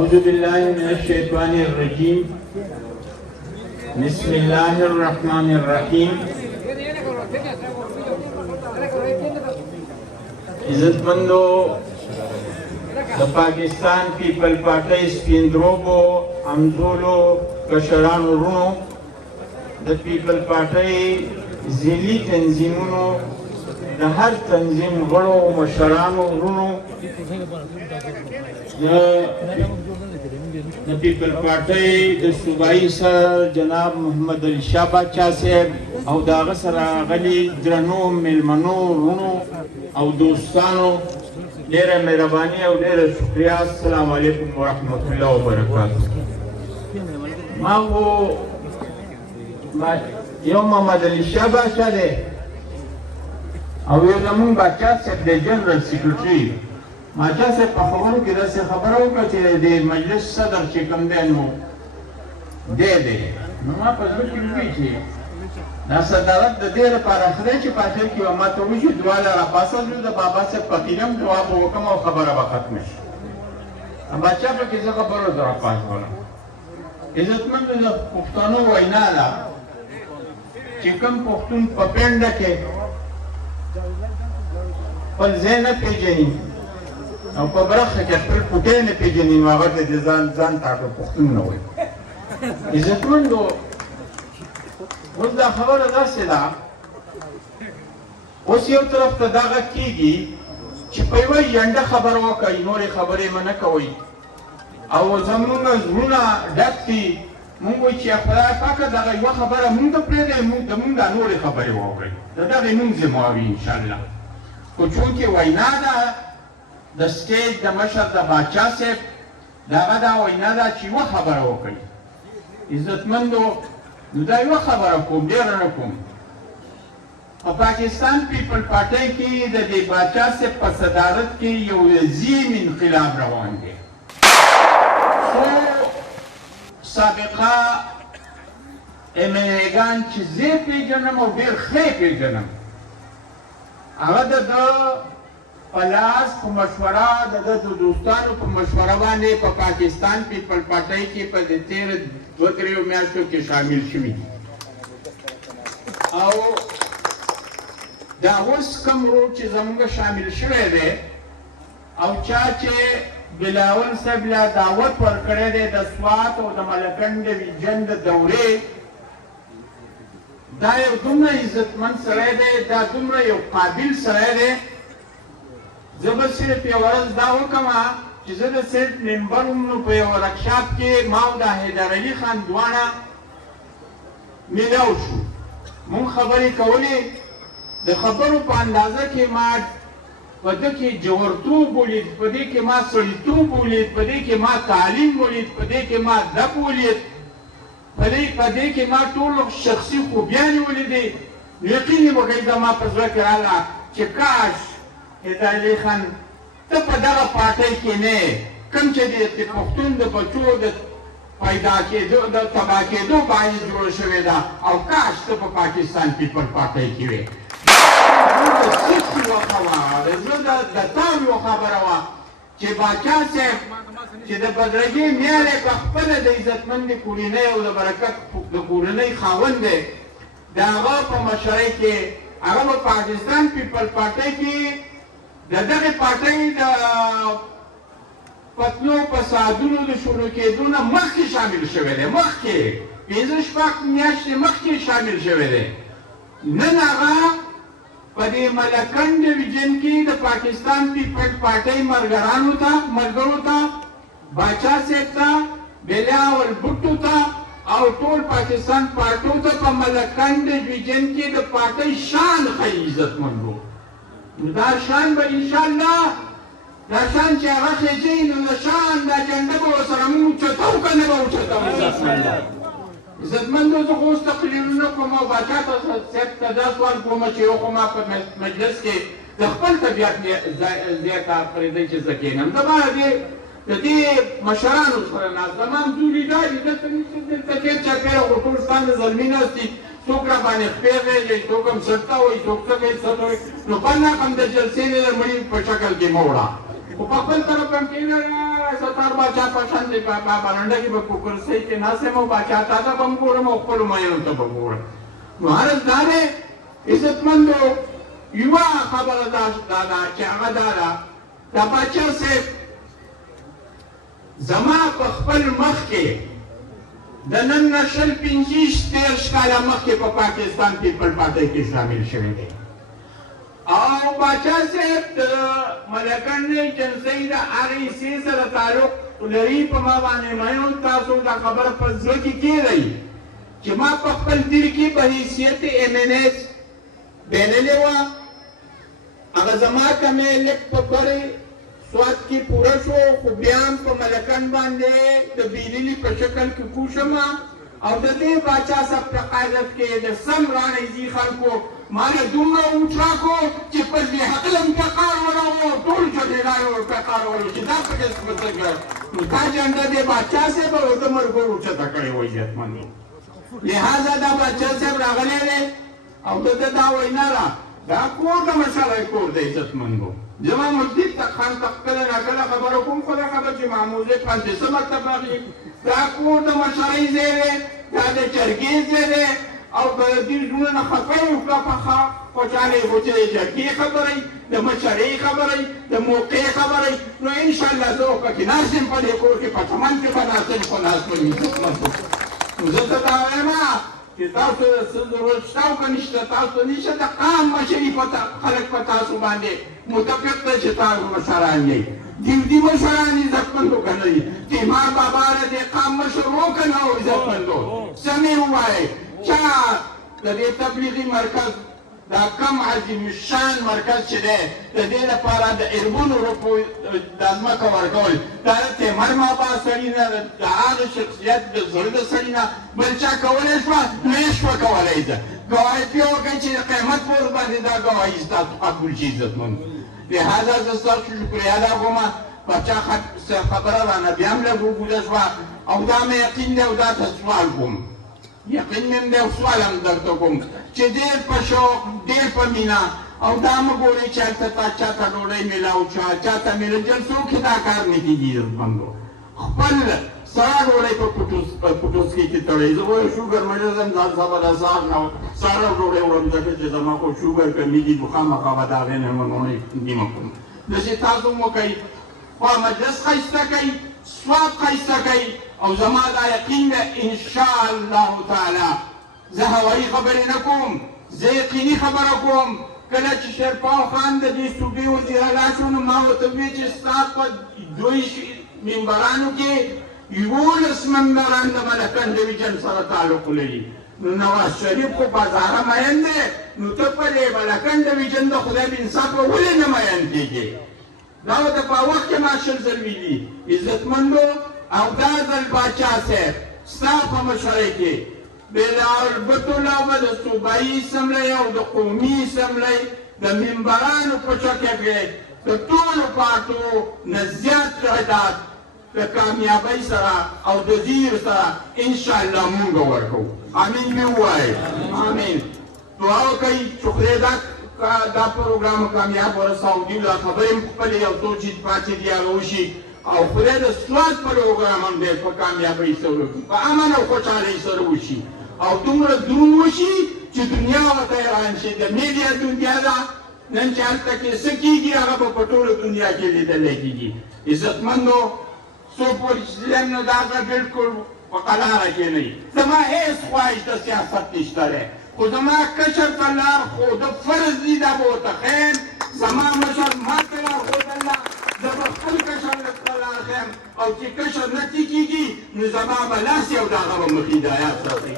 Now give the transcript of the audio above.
أعوذ بالله من الشيطان الرجيم بسم الله الرحمن الرحيم عزتمندو د پاکستان پیپل پارټۍ سپیندروبو امزولو کشرانو ورونو د پیپل پارټۍ ځلي تنظیمونو د هر تنظیم غړو مشرانو ورونو د پیپل پارټۍ د صوبایي صدر جناب محمد علي شاه باچا صاحب او د هغه سره غلي درنو میلمنو ورونو او دوستانو ډېره مهرباني او ډېره شکریه. السلام علیکم ورحمت الله وبرکاتو. ما وو یو محمد علي شاه باچا دی او یو زمونږ باچا صاحب دی جنرال سیکرټري. باچا صاحب په خبرو کې داسې خبره وکړه چې د مجلس صدر چې کوم دی نو دی نو ما په زړه کې وویل چې دا صدارت د دې لپاره خدای چې په اخر کې به ماته وشي دواړه راپاڅېدلو د بابا صاحب په قلم ځواب وکړم او خبره به ختمه شي. باچا پکې زه خبرو ته راپاڅولم. عزتمندو د پښتنو وینا ده چې کوم پښتون په پنډه کې خپل ځای نه پېژني او په برخه کې خپل پوټی نه پېژني نو هغه ته د ځان ته پښتون نه وایي. عزتمندو اوس دا خبره داسې ده اوس یو طرف ته دا غږ کېږي چې په یوه ینډه خبره وکړئ نورې خبرې مه نه کوئ او زموږ زړونه ډک دي مونږ وایي چې خدای پاکه دغه یوه خبره مونږ ته پرېږدی زمونږ دا نورې خبرې واورئ د دغې مونږ ذمواري انشاءالله. خو چونکې وینا ده د سټیج د مشر د باچا صاحب د هغه دا وینا ده چې یوه خبره وکړئ. عزتمندو نو دا یوه خبره کوم ډېره نه کوم. په پاکستان پیپل پارټۍ کې د دې باچا صاحب په صدارت کې یو عظیم انقلاب روان دی. څو سابقه MLA-ګان چې زه یې پېژنم او ډېر ښه یې پېژنم هغه د ده په لاس په مشوره د ده د دوستانو په مشوره باندې په پاکستان پیپل پارټۍ کې په دې تېره دوه درېو میاشتو کې شامل شوي دي او دا اوس کوم رول چې زموږ شامل شوی دی او چا چې بلاول صاحب له دعوت ورکړی دی د سوات او د ملکنډ ریجن د دورې دا یو دومره عزتمند سړی دی دا دومره یو قابل سړی دی. زه به صرف یو ورځ دا وکړم چې زه د سیټ ممبر وم نو په یو ورکشاپ کې ما او د حیدرعلي خان دواړه میلاو شو. مونږ خبرې کولې د خبرو په اندازه کې ما په ده کې جوړتوب ولید په دې کې ما سړیتوب ولید په دې کې ما تعلیم ولید په دې کې ما ادب ولید په دې کې ما ټول شخصي خوبیانې ولیدې. نو یقین وکړئ زما په زړه کې راغله چې کاش حیدرعلي خان ته په دغه پارټۍ کې نه کوم چې د پښتون د بچو د پیدا کېدو د تباه کېدو باعث جوړه شوې ده او کاش ته په پاکستان پیپل پارټۍ کې وې. زه د تاو یوه خبره وه چې باچا صاحب چې د بدرګۍ میالی په خپله د عزتمندې کورنۍ او د برکت د کورنۍ خاوند دی د هغه په مشرۍ کې هغه په پاکستان پیپل پارټۍ کې د دغې پارټۍ د فتنو فسادونو د شروع کېدو نه مخکې شامل شوی دی. مخکې 15-16 میاشتې مخکې شامل شوی دی. نن هغه په دې ملکنډ ریجن کې د پاکستان پیپل پارټۍ ملګرو ته باچا صاحب ته بلاول بوټو ته او ټول پاکستان پارټو ته په ملکنډ ریجن کې د پارټۍ شان ښیي. عزتمندو دا شان به انشاءالله دا شان چې هغه خېجئ نو د شان دا جنډه به ورسره موږ اوچتو که نه به اوچتو. عزتمندو زه خو اوس تقریرونه کوم او باچا صاحب ته دا سوال کوم چې یو خو ما په مجلس کې د خپل طبیعت ځای ته پرېږدئ چې زه کښېنم. زما د دې مشرانو سره ناست زما همزولي دا دي دلته دلته تېر چاپېره خو ټول ستا نه زلمي ناست دي څوک را باندې خپې غېږي څوک هم سټه وایي څوک څه کوي څه وایي نو بل رقم د جلسې نه د مړي په شکل کې مه وړه خو په خپل طرف هم کښېنه ستار باچا په شان دی په برنډه کې به په کرسۍ کې ناست یم او باچا تا ته به هم ګورم او خپلو میینو ته به ګورم نو عرض دا دی عزتمندو یوه خبره دا ده چې هغه دا ده دا باچا صاحب زما په خپل مخ کې د نن نه شل 25-30 کاله مخکې په پاکستان پیپل پارټۍ کې شامل شوی دی او باچا صاحب د ملکنډ ایجنسۍ د REC سره تعلق لري په ما باندې مینو تاسو دا خبره په زړه کې کېږئ چې ما په خپل دیر کې په حیثیت MNS بللې وه هغه زما کمې لږ په برې سوات کې پوره شو خو بیا هم په ملکنډ باندې د بیللي په شکل کې کوږ شم او د دې باچا صاحب په قیادت کې د سم رانیزي خلکو ما له دومره وټراکو چې پر دې حقل انتقال ولو ټول جنرال انتقال ولو چې دا په کې څه نو دا جنډه دې باچا صاحب او د مرګو اوچته کړې وایي عزتمندو لہذا دا باچا صاحب راغلی دی او دته دا وینا ده دا کور د مشرۍ کور دی عزتمندو زما مسجد ته خان ته کله ناکله خبره کوم خو دا خبره چې معموزې پنځه څه مکتب راغلي دا کور د مشرۍ ځای دی دا د جرګې ځای دی او د دې زړونه نه خفه یې وکړه پخه خوشحاله یې وکړي د جرګې خبرې د مشرۍ خبرې د موقع خبرې نو انشاءالله زه به پکې ناست یم په دې کور کې په چمن کې به ناست یم خو ناست به وي عزتمندو نو زه ته دا وایم چې تاسو څه ضرورت شته او که نشته تاسو نشته د قام مشري خلک په تاسو باندې متفق دی چې تاسو مشران یئ دیودي مشران عزتمندو که نه دي تیمار بابا له دې قام مشر و که نه و عزتمندو سمې ووایئ چا د دې تبلیغي مرکز دا کم عظیم الشان مرکز چې دی د دې لپاره د اربونو روپو دا ځمکه ورکول دا د تیمر بابا سړي نه د هغه شخصیت د زړه د سړي نه بل چا کولی شوه نو یې شوه کولی ده ګواهي پرې وکړئ چې د قیمت په ور باندې دا ګواهي ستاسو قبول شي عزتمندو لهذا زه ستاسو شکریه ادا کوم په چا خبره رانه بیا هم لږ وګوده شوه او دا مې یقین دی او دا ته سوال کوم یقین مې دی او سوال هم درته کوم چې ډېر په شوق ډېر په مینه او دا مه ګورئ چې هلته تا چاته ډوډۍ میلاو شوه چاته میله جلسو کې دا کار نه کېږي عزتمندو خپل سره ډوډۍ په پټوسکي کې تړئ زه خو شوګر مریض یم ځان سبا د سهار نه ساره ډوډۍ وړم ځکه چې زما خو شوګر کمیږي نو خامخا به د هغې نه ډوډۍ نیمه کوم داسې تاسو هم وکئ خو مجلس ښایسته کوئ سواد ښایسته کوئ او زما دا یقین ده انشاءالله تعالی زه هوایي خبرې نه کوم زه یقیني خبره کوم کله چې شیرپاو خان د دې صوبې وزیر اعلی شو نو ما ورته وویل چې ستا په دوی ممبرانو کې 11 ممبران د ملکنډ ډویژن سره تعلق لري نو نواز شریف خو بازاره مین دی نو ته په دې ملکنډ ډویژن د خدای په انصاف ولې نه مین کېږې دا ورته په وخت کې ما شل ځل ویلي عزتمندو او دا ځل باچا صاحب ستا په مشرۍ کې بالالبته به د صوبایي اسمبلۍ او د قومي اسمبلۍ د ممبرانو په شکل کې د ټولو پارټو نه زیات تعداد د کامیابۍ سره او د زیر سره انشاءالله مونږ ورکوو امین مې ووایئ امین دعا وکئ چې خدای دا پروګرام کامیاب ورسوو دوی لا خبرې هم خپلې یو څو چې پاتې دي هغه وشي او خدای د سواد پروګرام هم ډېر په کامیابۍ سره وکړي په امن او خوشحالۍ سره وشي او دومره دروند وشي چې دنیا ورته حیران شي د میډیا دنیا ده نن چې هلته کې څه کېږي هغه به په ټوله دنیا کې لیدلی کېږي عزتمندو څو پورې چې ځم نو دا به بلکل په قلاره کې نه وي زما هېڅ خواهش د سیاست نشته دی خو زما کشر ته لار ښوده فرض دي دا به ورته ښیم زما مشر ما ته لار ښودله زه به خپل کشر ته لار ښیم او چې کشر نه کېږي نو زما به لاس یې او د هغه به مخ هدایات ساتي